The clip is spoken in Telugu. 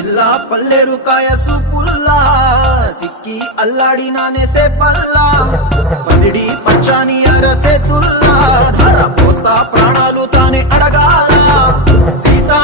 పిల్ల పల్లెరు కాయ సూపుల్లా సిక్కి అల్లాడినానే సే పల్లా పసిడి పచ్చాని అరసే తుల్లా ధర పోస్తా ప్రాణాలు తానే అడగాల సీతా